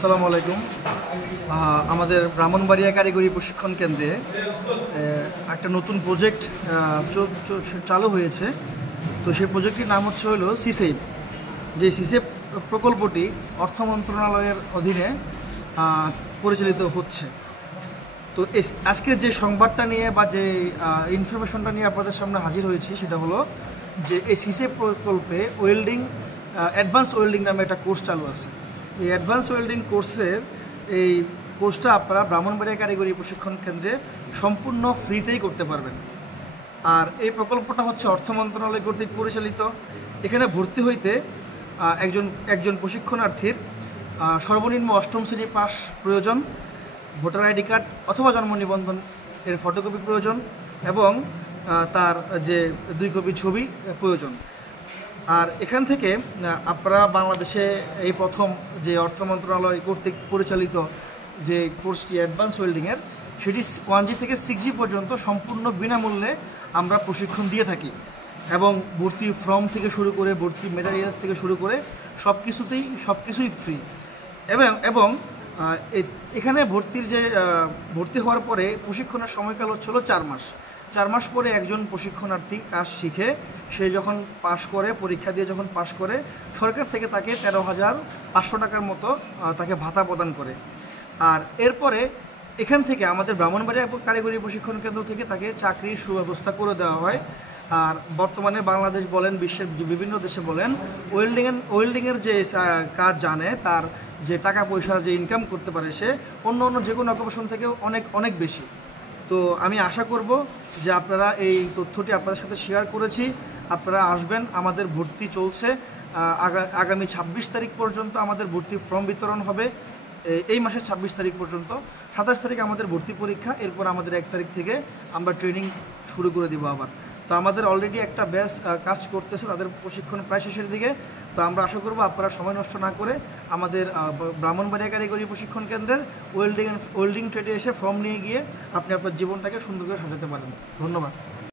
আসসালামু আলাইকুম। আমাদের ব্রাহ্মণবাড়িয়া কারিগরি প্রশিক্ষণ কেন্দ্রে একটা নতুন প্রজেক্ট চালু হয়েছে। তো সেই প্রজেক্টটির নাম হলো সিসেপ। যে সিসেপ প্রকল্পটি অর্থ মন্ত্রণালয়ের অধীনে পরিচালিত হচ্ছে। তো আজকের যে সংবাদটা নিয়ে বা যে ইনফরমেশনটা নিয়ে আপনাদের সামনে হাজির হয়েছি সেটা হলো যে এই সিসেপ প্রকল্পে অ্যাডভান্স ওয়েল্ডিং নামে একটা কোর্স চালু আছে। এই অ্যাডভান্স ওয়েল্ডিং কোর্সের এই কোর্সটা আপনারা ব্রাহ্মণবাড়িয়া কারিগরি প্রশিক্ষণ কেন্দ্রে সম্পূর্ণ ফ্রিতেই করতে পারবেন। আর এই প্রকল্পটা হচ্ছে অর্থ মন্ত্রণালয় কর্তৃক পরিচালিত। এখানে ভর্তি হইতে একজন প্রশিক্ষণার্থীর সর্বনিম্ন 8ম শ্রেণী পাস প্রয়োজন, ভোটার আইডি কার্ড অথবা জন্ম নিবন্ধন এর ফটোকপি প্রয়োজন এবং তার যে 2 কপি ছবি প্রয়োজন। আর এখান থেকে আপনারা বাংলাদেশে এই প্রথম যে অর্থ মন্ত্রণালয় কর্তৃক পরিচালিত যে কোর্সটি অ্যাডভান্স ওয়েল্ডিংয়ের, সেটি 1G থেকে 6G পর্যন্ত সম্পূর্ণ বিনামূল্যে আমরা প্রশিক্ষণ দিয়ে থাকি এবং ভর্তি ফর্ম থেকে শুরু করে ভর্তি মেটেরিয়ালস থেকে শুরু করে সব কিছুই ফ্রি। এবং এখানে ভর্তি হওয়ার পরে প্রশিক্ষণের সময়কাল হচ্ছিল 4 মাস। 4 মাস পরে একজন প্রশিক্ষণার্থী কাজ শিখে সে যখন পাশ করে, পরীক্ষা দিয়ে যখন পাশ করে, সরকার থেকে তাকে 13,500 টাকার মতো তাকে ভাতা প্রদান করে। আর এরপরে এখান থেকে আমাদের ব্রাহ্মণবাড়িয়া কারিগরি প্রশিক্ষণ কেন্দ্র থেকে তাকে চাকরির সুব্যবস্থা করে দেওয়া হয়। আর বর্তমানে বাংলাদেশ বলেন, বিশ্বের বিভিন্ন দেশে বলেন, ওয়েল্ডিংয়ের যে কাজ জানে, তার যে টাকা পয়সার যে ইনকাম করতে পারে, সে অন্য যে কোনো অকুপেশন থেকে অনেক বেশি। তো আমি আশা করব যে আপনারা এই তথ্যটি আপনাদের সাথে শেয়ার করেছি। আপনারা আসবেন, আমাদের ভর্তি চলছে। আগামী 26 তারিখ পর্যন্ত আমাদের ভর্তি ফর্ম বিতরণ হবে। এই মাসের 26 তারিখ পর্যন্ত। 27 তারিখ আমাদের ভর্তি পরীক্ষা। এরপর আমাদের 1 তারিখ থেকে আমরা ট্রেনিং শুরু করে দেবো আবার। তো আমাদের অলরেডি একটা ব্যাচ কাজ করতেছে, তাদের প্রশিক্ষণ প্রায় শেষের দিকে। তো আমরা আশা করব আপনারা সময় নষ্ট না করে আমাদের ব্রাহ্মণবাড়িয়া কারিগরি প্রশিক্ষণ কেন্দ্রের ওয়েল্ডিং ট্রেডে এসে ফর্ম নিয়ে গিয়ে আপনি আপনার জীবনটাকে সুন্দর করে সাজাতে পারেন। ধন্যবাদ।